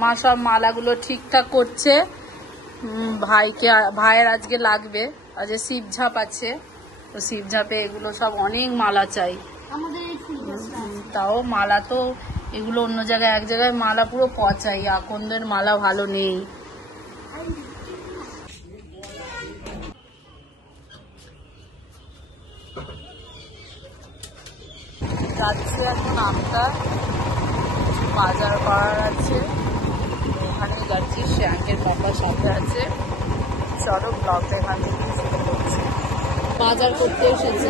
মা সব মালাগুলো ঠিকঠাক করছে। ভাইয়ের আজকে লাগবে, আজকে শিবঝাপ আছে, তো শিবঝাপে এগুলো সব অনেক মালা চাই। তাও মালা তো এগুলো অন্য জায়গায়, এক জায়গায় মালা পুরো পচাই, আকন্দের মালা ভালো নেই। যাচ্ছি এখন আমটা, বাজার করার আছে, ওখানে যাচ্ছি। শ্যাঙ্কের পাপার সাথে আছে। চলো ব্লগটা এখান থেকে শুরু করছি। বাজার করতে এসেছি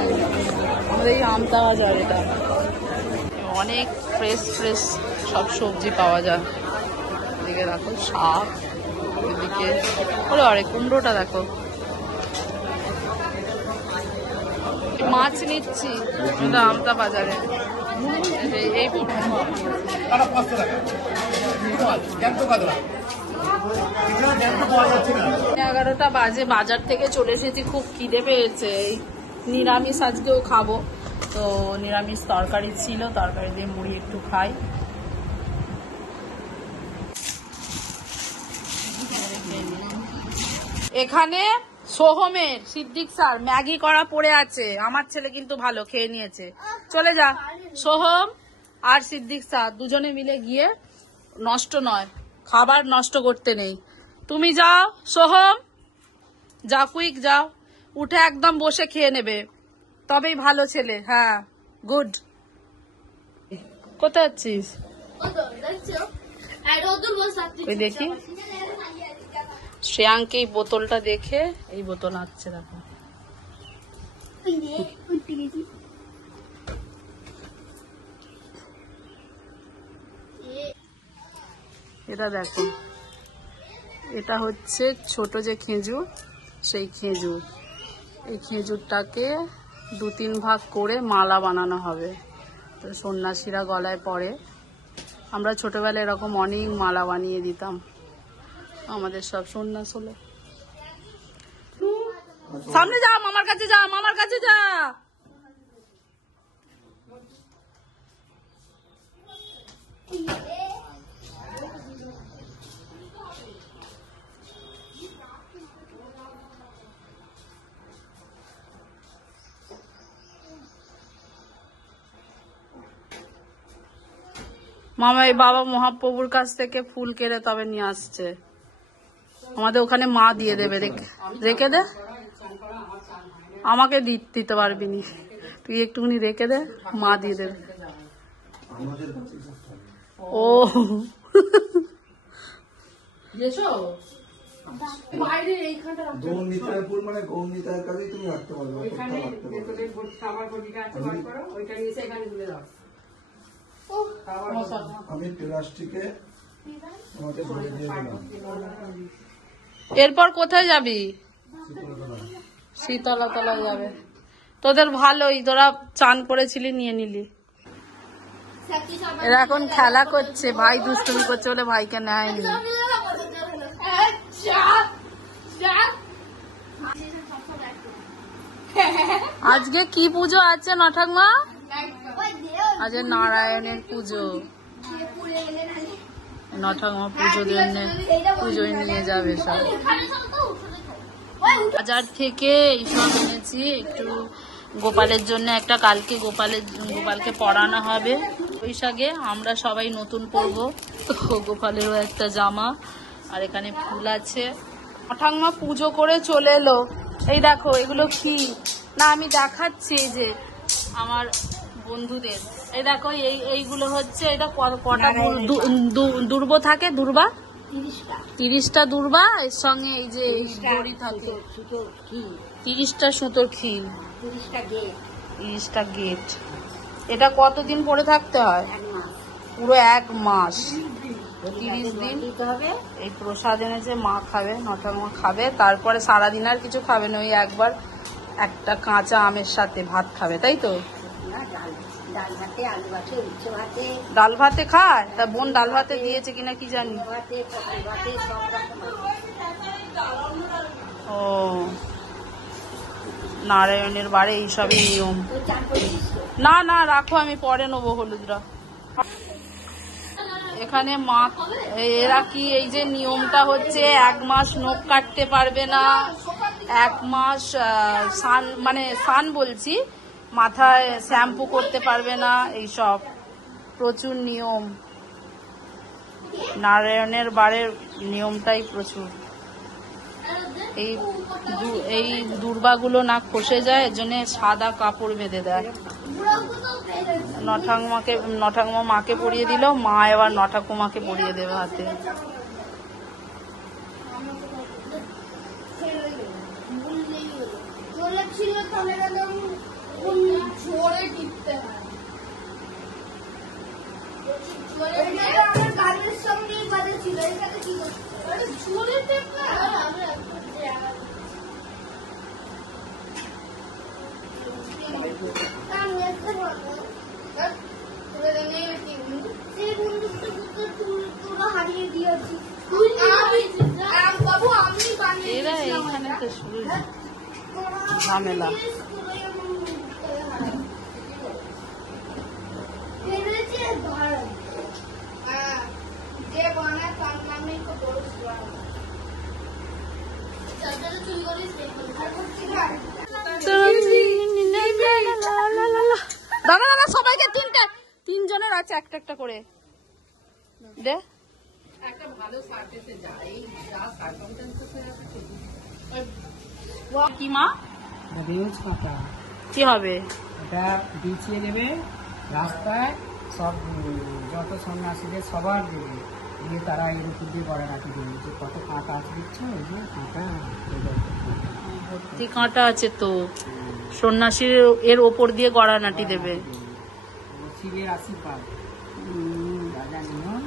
আমাদের এই আমতা বাজার। এটা অনেক ফ্রেশ ফ্রেশ সব সবজি পাওয়া যায়। এদিকে দেখো শাক, এদিকে আরে কুমড়োটা দেখো। মাছ নিচ্ছি আমতা বাজারে। এই 11টা বাজে, বাজার থেকে চলে এসেছি, খুব খিদে পেয়েছে। নিরামিষ আজকেও খাবো, তো নিরামিষ তরকারি ছিল, তরকারি দিয়ে মুড়ি একটু খাই। এখানে সোহমের সিদ্দিক স্যার ম্যাগি করা পড়ে আছে, আমার ছেলে কিন্তু ভালো খেয়ে নিয়েছে। চলে যা সোহম আর সিদ্দিক স্যার দুজনে মিলে গিয়ে, নষ্ট নয়, খাবার নষ্ট করতে নেই। তুমি যাও সোহম, যা কুইক যাও, উঠে একদম বসে খেয়ে নেবে, তবেই ভালো ছেলে। হ্যাঁ গুড। কোথায় যাচ্ছিস? দেখি শ্রেয়াঙ্কে এই বোতলটা দেখে, এই বোতল আসছে দেখো। এটা দেখো, এটা হচ্ছে ছোট যে খেজুর, সেই খেজুর। এই খেজুরটাকে 2-3 ভাগ করে মালা বানানো হবে, তো সন্ন্যাসীরা গলায় পরে। আমরা ছোটবেলায় এরকম অনেক মালা বানিয়ে দিতাম আমাদের সব সন্ন্যাস হলে। সামনে যা, মামার কাছে যা, মামার কাছে যা। মামা এই বাবা মহাপ্রভুর কাছ থেকে ফুল কেড়ে তবে নিয়ে আসছে। আমাদের ওখানে মা দিয়ে দেবে, রেখে দে। আমাকে দিতে পারবি নি, তুই একটুখানি রেখে দে, মা দিয়ে দেবে। ও এরপর কোথায় যাবি? শীতলা তলা যাবে। তোদের ভালোই, তোরা চান করেছিলি, নিয়ে নিলি। এরা এখন খেলা করছে, ভাই দুষ্টুমি করছে বলে ভাইকে নেয়নি। আজকে কি পুজো আছে নঠাকমা? আজকে নারায়ণের পুজো। নঠাকমা পুজোয় নিয়ে যাবে সব। বাজার থেকে এইসব এনেছি, একটু গোপালের জন্য একটা, কালকে গোপালকে পরানো হবে বৈশাখে। আমরা সবাই নতুন পরবো, তো গোপালেরও একটা জামা, আর এখানে ফুল আছে। ঠাকুমা পুজো করে চলে এলো। এই দেখো এগুলো কি না, আমি দেখাচ্ছি এই যে আমার বন্ধুদের। এই দেখো এইগুলো হচ্ছে, এটা কটা দুর্বা থাকে, 30টা দুর্বা, এর সঙ্গে এই যে দড়ি থাকে, 30টা সুতোর খিল, 30টা গেট। এটা কতদিন পরে থাকতে হয়? পুরো 1 মাস, 30 দিন। এই প্রসাদ এনেছে, মা খাবে, নঠাকমা খাবে, তারপরে সারাদিন আর কিছু খাবে না, ওই একবার একটা কাঁচা আমের সাথে ভাত খাবে, তাই তো? ডাল ভাতে খায়? তা বোন ডাল ভাতে দিয়েছে কিনা কি জানি। ও নারায়ণের বারে এইসবই নিয়ম। না না রাখো, আমি পরে নেবো হলুদরা। এখানে মা এরা কি এই যে নিয়মটা হচ্ছে 1 মাস নখ কাটতে পারবে না, 1 মাস স্নান বলছি, মাথায় শ্যাম্পু করতে পারবে না, এইসব প্রচুর নিয়ম। নারায়ণের বারের নিয়মটাই প্রচুর। এই দুর্বাগুলো না খসে যায়, এর জন্য সাদা কাপড় বেঁধে দেয়। নঠাকুমা মাকে পরিয়ে দিল, মা এবার নঠাকুমাকে পরিয়ে দেবে হাতে। এরা এইখানে তো শুরু ঝামেলা। দাদা দাদা সবাইকে 3জনের আছে একটা একটা করে দে। কি মা কি হবে? এটা বিছিয়ে দেবে রাস্তায়, সব যত সন্ন্যাসীদের সবার দেবে, দিয়ে তারা এর উপর দিয়ে গড়াগাটি দেবে। যে কত কাঁটা আছে দিচ্ছ, ওই যে কাঁটা ভর্তি কাঁটা আছে তো, সন্ন্যাসীর এর ওপর দিয়ে গড়ানাটি দেবে। শিবের আশীর্বাদ রাজা নিয়ম।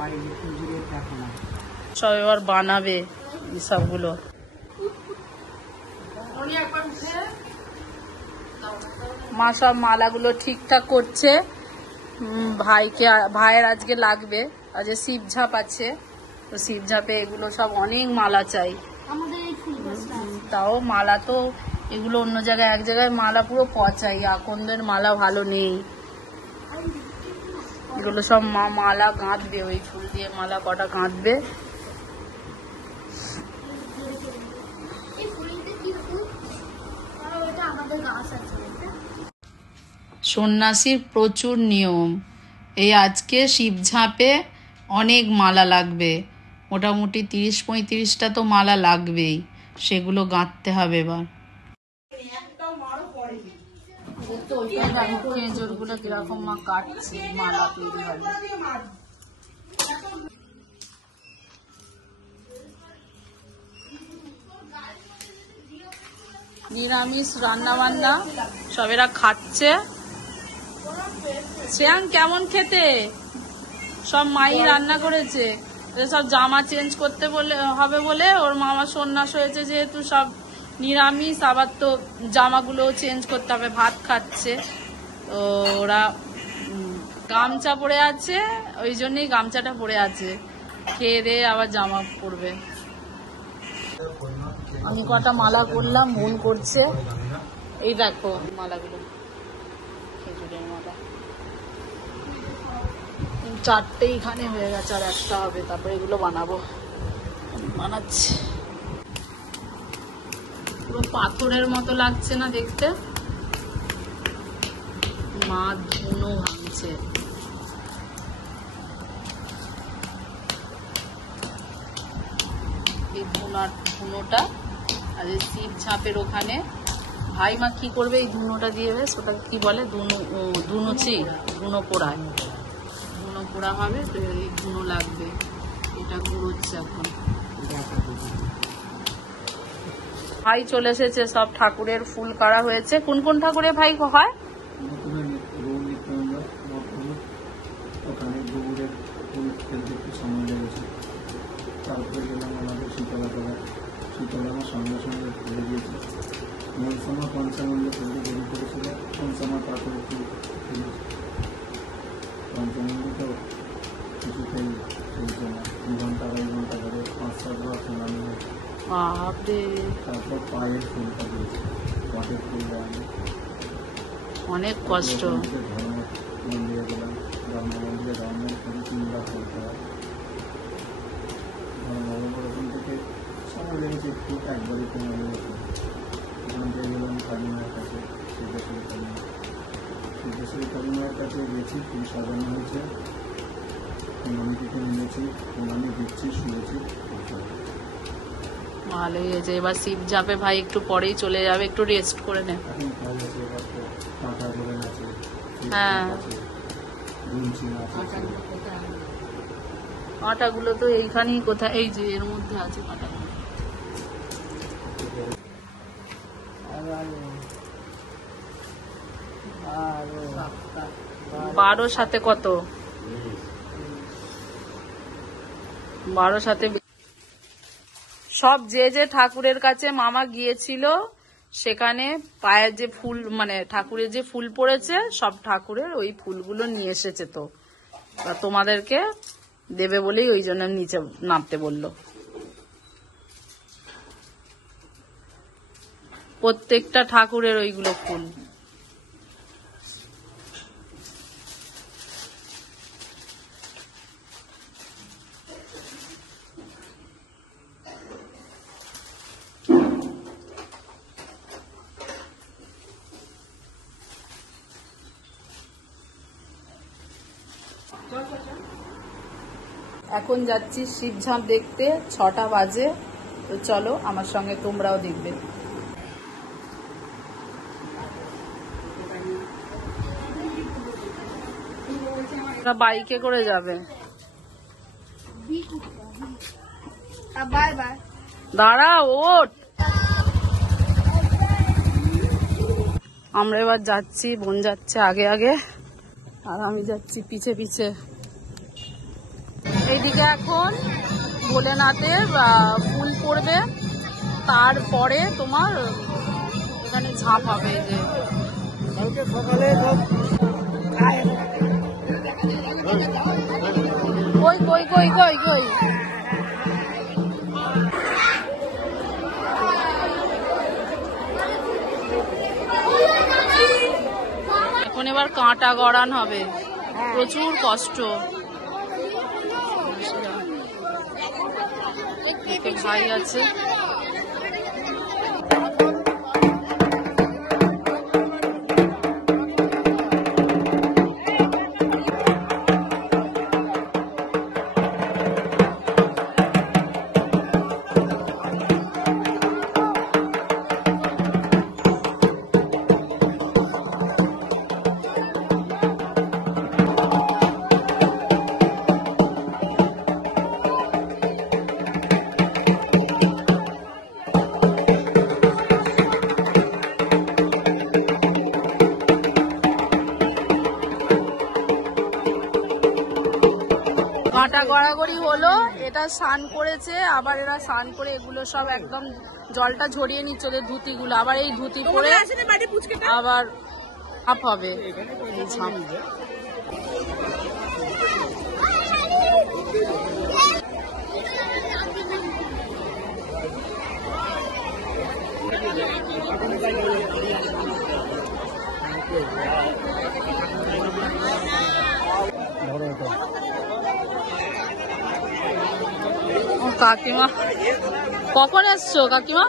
আর এই যে পুজোর দেখো না, সব এবার বানাবে সবগুলো। মা সব মালাগুলো ঠিকঠাক করছে। ভাইয়ের আজকে লাগবে, আজকে শিবঝাপ আছে, তো শিবঝাপে এগুলো সব অনেক মালা চাই। তাও মালা তো এগুলো অন্য জায়গায়, এক জায়গায় মালা পুরো পচাই, আকন্দের মালা ভালো নেই। এগুলো সব মালা গাঁথবে, ওই ফুল দিয়ে মালা কটা গাঁথবে। সন্ন্যাসীর প্রচুর নিয়ম। এই আজকে শিবঝাপে অনেক মালা লাগবে, মোটামুটি 30-35টা তো মালা লাগবেই, সেগুলো গাঁথতে হবে। এবার খেজুরগুলো কিরকম মা কাটছে, মালা তৈরি হবে। নিরামিষ রান্না বান্না সবেরা খাচ্ছে। শ্রেয়াং কেমন খেতে? সব মাই রান্না করেছে। সব জামা চেঞ্জ করতে হবে বলে ওর মামা সন্ন্যাস হয়েছে, যেহেতু সব নিরামিষ, আবার তো জামাগুলো চেঞ্জ করতে হবে। ভাত খাচ্ছে তো ওরা গামছা পরে আছে, ওই জন্যই গামছাটা পরে আছে। খেয়ে দিয়ে আবার জামা পরবে। আমি কটা মালা করলাম, মন করছে। এই দেখো মালাগুলো, খেজুরের মালা 4টে এখানে হয়ে গেছে, আর একটা হবে, তারপরে এগুলো বানাচ্ছি। পুরো পাথরের মতো লাগছে না দেখতে? মা ধুনো ভাঙছে। এই ধুনোটা আর এই শিব ঝাপের ওখানে ভাই মা কি করবে, এই ধুনোটা দিয়ে বেশ, ওটাকে কি বলে, ধুনো পোড়া হবে, তো এই ধুনো লাগবে। এটা ঘুরোচ্ছে এখন। ভাই চলে এসেছে, সব ঠাকুরের ফুল কাড়া হয়েছে। কোন কোন ঠাকুরের ভাই হয়? তারপরে গেলাম আমাদের শীতলা সঙ্গে সঙ্গে ফেলে দিয়েছে। মনসমা পঞ্চানন্দে ফেলতে দেরি করেছিল, পঞ্চমা তারপরে একটু ফেলেছে। পঞ্চানন্দটাও কিছু ফেলছে না, 2 ঘন্টা 2.5 ঘন্টা ধরে 5-7 বার ফেলানো হয়েছে। তারপর পায়ের ফুলটা দিয়েছে, পাটের ফুল দেয়নি। অনেক কষ্ট। ধর্ম মন্দিরে গেলাম। ধর্ম মন্দিরে ধর্মের প্রতি 3 বার করতে হয়। ধর্মরকম থেকে সময় লেগেছে একটু, একবারই তো মনে হতো। ওখান থেকে গেলাম কালীমায়ের কাছে, সিদ্ধেশ্বরী কালীমা। সিদ্ধেশ্বরী কালীমায়ের কাছে গেছি, খুব সাজানো হয়েছে। প্রণামী থেকে নেমেছি, প্রণামী দিচ্ছি, শুনেছি। ভালোই হয়েছে। এবার শিব ঝাপে ভাই একটু পরেই চলে যাবে, একটু রেস্ট করে নে। এখন কাজ আছে, কাঁটা ধরে আছে, হ্যাঁ। গুনছি আছে। কাঁটাগুলো তো এইখানেই কোথায়, এই যে এর মধ্যে আছে কাঁটাগুলো। বারো সাথে কত? 12 সাথে সব যে যে ঠাকুরের কাছে মামা গিয়েছিল সেখানে পায়ের যে ফুল, মানে ঠাকুরের যে ফুল পড়েছে, সব ঠাকুরের ওই ফুলগুলো নিয়ে এসেছে। তো তা তোমাদেরকে দেবে বলেই ওই জন্য নিচে নামতে বললো। প্রত্যেকটা ঠাকুরের ওইগুলো ফুল। এখন যাচ্ছি শিবঝাঁপ দেখতে, 6টা বাজে। তো চলো আমার সঙ্গে তোমরাও দেখবে। বাইকে করে যাবে। দাঁড়া, ওঠ। আমরা এবার যাচ্ছি, বোন যাচ্ছে আগে আগে আর আমি যাচ্ছি পিছে পিছে। এইদিকে এখন ভোলেনাথের ফুল পড়বে, তারপরে তোমার এখানে ঝাঁপ হবে। এই যে কালকে সকালে কই কই কই কই কই এখন এবার কাঁটা গড়ান হবে, প্রচুর কষ্ট। ভাই আছে, কাঁটা গড়াগড়ি হলো। এটা স্নান করেছে, আবার এরা স্নান করে এগুলো সব একদম জলটা ঝরিয়ে নিচ্ছে ওদের ধুতিগুলো, আবার এই ধুতি পরে আবার ঝাঁপ হবে। এই ঝাঁপ কাকিমা কখন এসছো কাকিমা?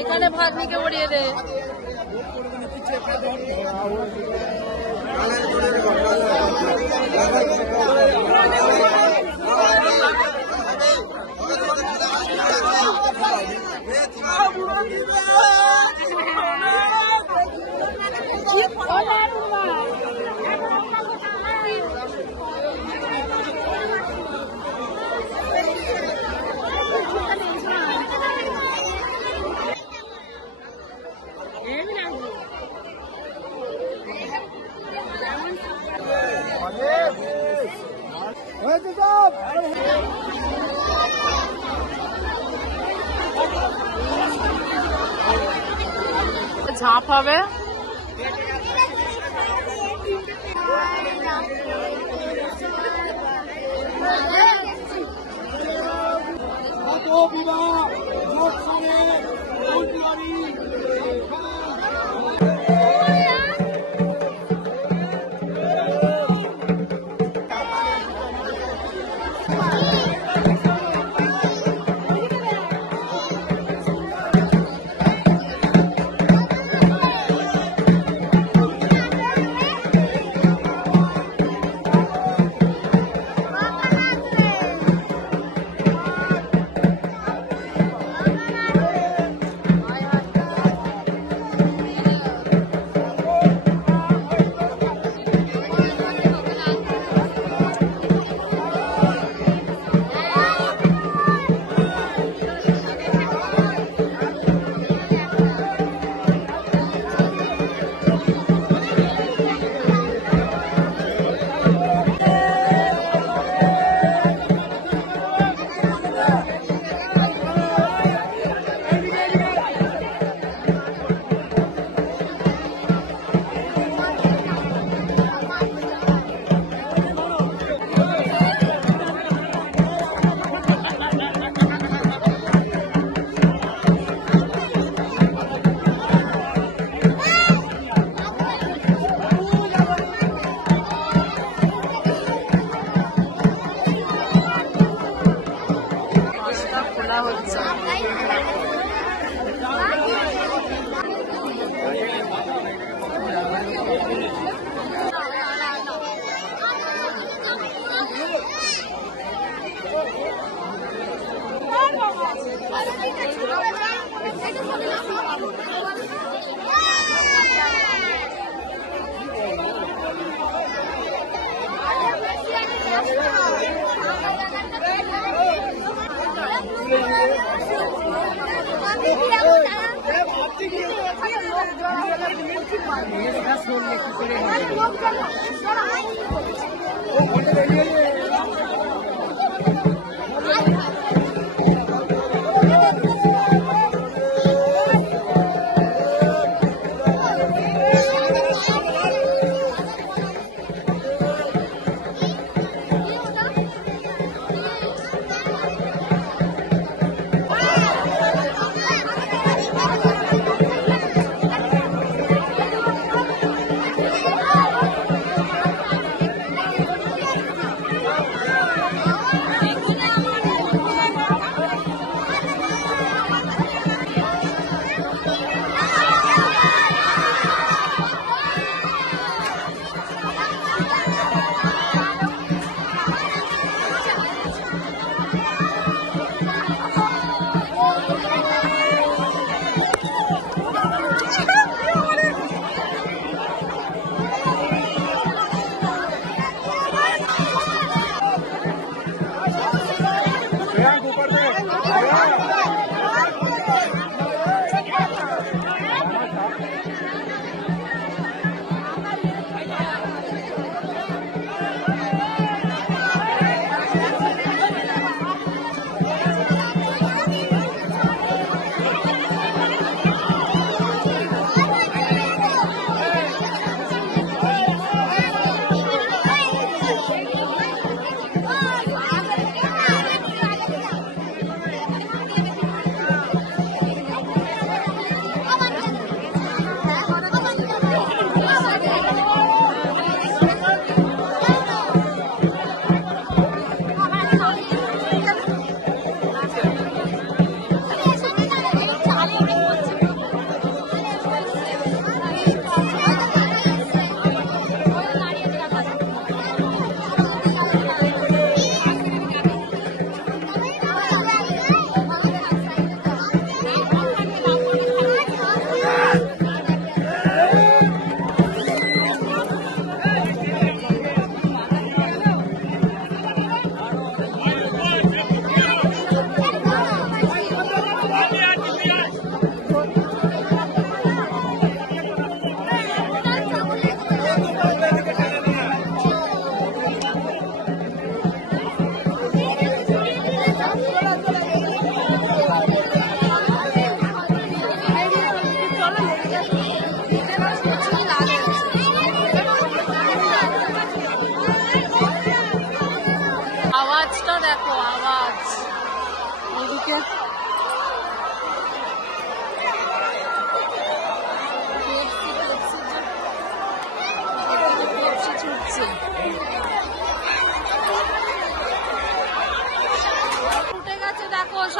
এখানে ভাগ্নিকে উড়িয়ে দে। কি ঝাঁপ হবে।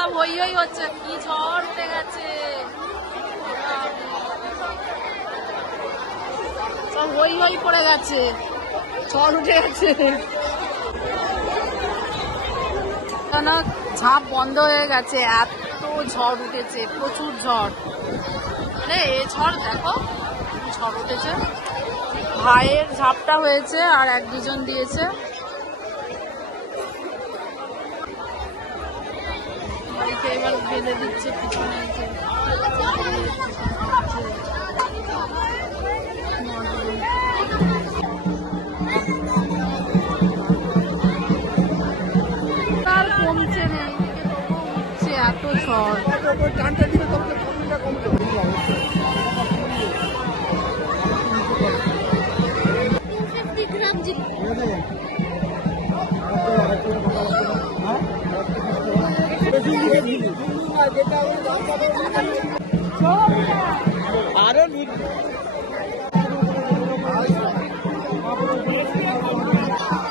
সব হই হই হচ্ছে, কি ঝড় উঠে গেছে, সব হই হই পড়ে গেছে, ঝড় উঠে গেছে। ঝাঁপ বন্ধ হয়ে গেছে, এত ঝড় উঠেছে, প্রচুর ঝড়। মানে এই ঝড় দেখো, ঝড় উঠেছে। ভাইয়ের ঝাপটা হয়েছে আর এক দুজন দিয়েছে। ভাইকে এবার বেঁধে দিচ্ছে পিছনে। আর কমছে না, উঠছে এত ঝড়।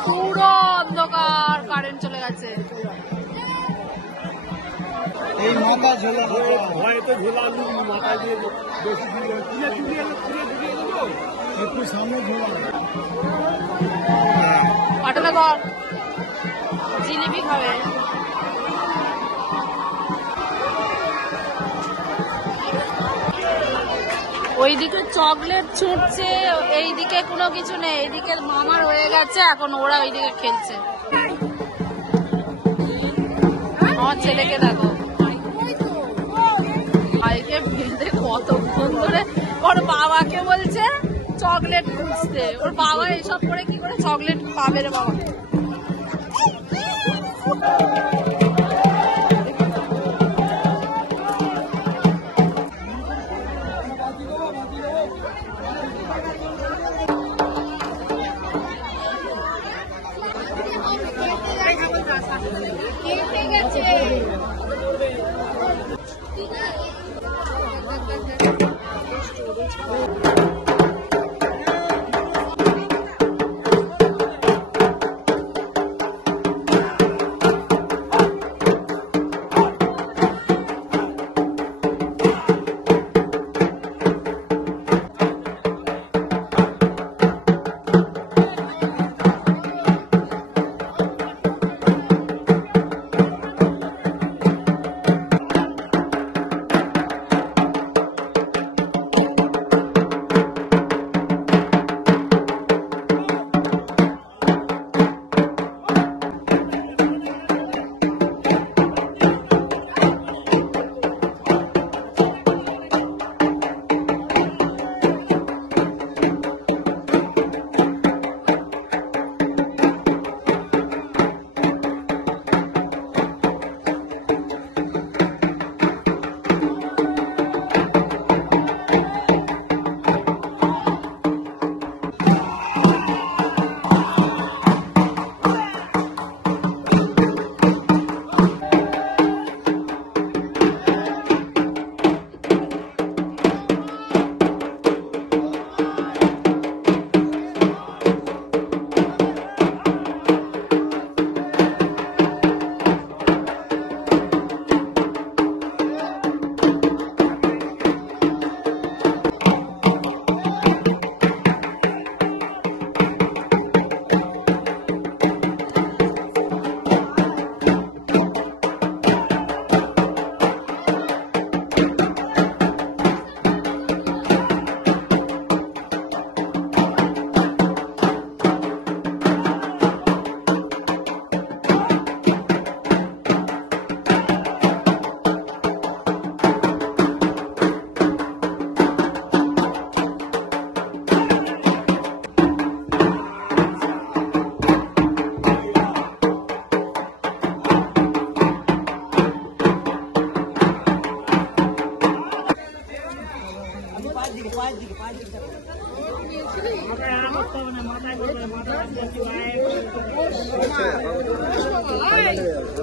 পুরো অন্ধকার, কারেন্ট চলে গেছে। এই মাথা ঝোলা হয়তো ঝোলা মাথায় দিয়ে একটু সামনে ঝোলা পাঠালে কর, জিলিপি খাবে। ওইদিকে চকলেট ছুটছে, এইদিকে কোনো কিছু নেই। এইদিকে মামার হয়ে গেছে, এখন ওরা ওইদিকে খেলছে। আমার ছেলেকে দেখো, ভাইকে বেঁধে কতক্ষণ ধরে ওর বাবাকে বলছে চকলেট খুঁজতে। ওর বাবা এইসব করে কি করে চকলেট পাবে রে বাবা।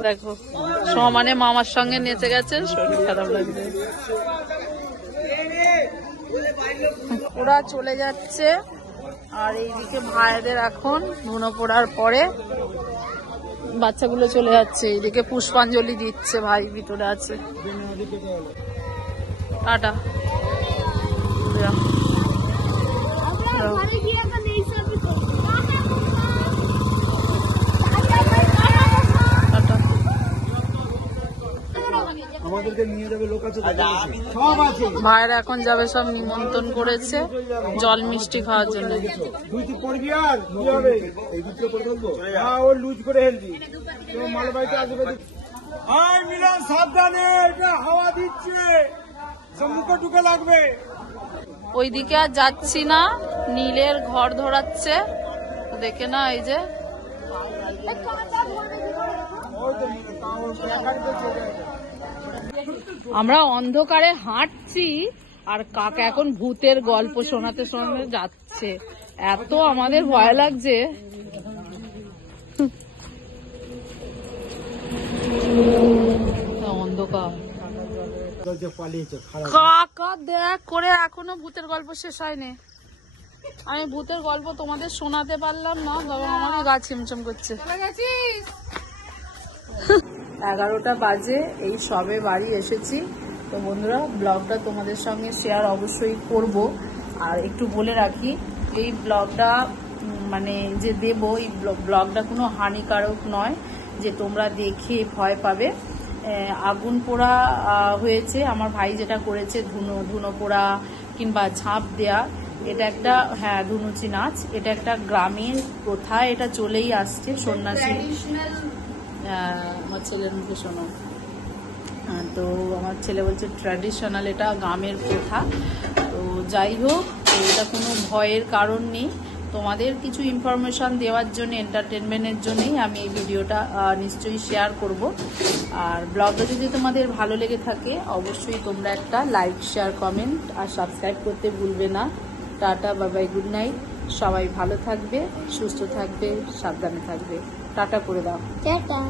দেখো সমানে মামার সঙ্গে নেচে গেছে, শরীর খারাপ লাগছে। ওরা চলে যাচ্ছে আর এইদিকে ভাইদের এখন ধুনো পড়ার পরে বাচ্চাগুলো চলে যাচ্ছে, এদিকে পুষ্পাঞ্জলি দিচ্ছে, ভাই ভিতরে আছে। টাটা। আমাদেরকে নিয়ে যাবে লোক আছে, সব আছে। ভাইরা এখন যাবে, সব নিমন্ত্রণ করেছে জল মিষ্টি খাওয়ার জন্য। তুই কি পড়বি আর কি হবে? এই দুটো পড়ে ফেলবো। হ্যাঁ, ও লুজ করে হেলবি। তোমার মালবাড়িতে আসবে। হাই মিলন, সাবধানে, এটা হাওয়া দিচ্ছে, সব মুখে ঢুকে লাগবে। ওইদিকে আর যাচ্ছি না, নীলের ঘর ধরাচ্ছে দেখে না, এই যে আমরা অন্ধকারে হাঁটছি আর কাকা এখন ভূতের গল্প শোনাতে শোনাতে যাচ্ছে, এত আমাদের ভয় লাগছে। অন্ধকার, কাকা দেখ করে এখনো ভূতের গল্প শেষ হয়নি। আমি ভূতের গল্প তোমাদের শোনাতে পারলাম না, বাবা আমাকে গা ছিমছম করছে। 11টা বাজে, এই সবে বাড়ি এসেছি। তো বন্ধুরা, ব্লগটা তোমাদের সঙ্গে শেয়ার অবশ্যই করব। আর একটু বলে রাখি, এই ব্লগটা মানে যে দেব, এই ব্লগটা কোনো হানিকারক নয় যে তোমরা দেখে ভয় পাবে। আগুন পোড়া হয়েছে, আমার ভাই যেটা করেছে, ধুনো পোড়া কিংবা ঝাঁপ দেয়া, এটা একটা, হ্যাঁ, ধুনুচি নাচ, এটা একটা গ্রামের প্রথা, এটা চলেই আসছে। সন্ন্যাসী, আমার ছেলের মুখে শোনো, তো আমার ছেলে বলছে ট্র্যাডিশনাল, এটা গ্রামের প্রথা। তো যাই হোক, এটা কোনো ভয়ের কারণ নেই, তোমাদের কিছু ইনফরমেশন দেওয়ার জন্য, এন্টারটেনমেন্টের জন্যই আমি এই ভিডিওটা নিশ্চয়ই শেয়ার করব। আর ব্লগটা যদি তোমাদের ভালো লেগে থাকে, অবশ্যই তোমরা একটা লাইক, শেয়ার, কমেন্ট আর সাবস্ক্রাইব করতে ভুলবে না। Tata, bye bye, good night. সবাই ভালো থাকবে, সুস্থ থাকবে, সাবধানে থাকবে। টাটা করে দাও। টাটা।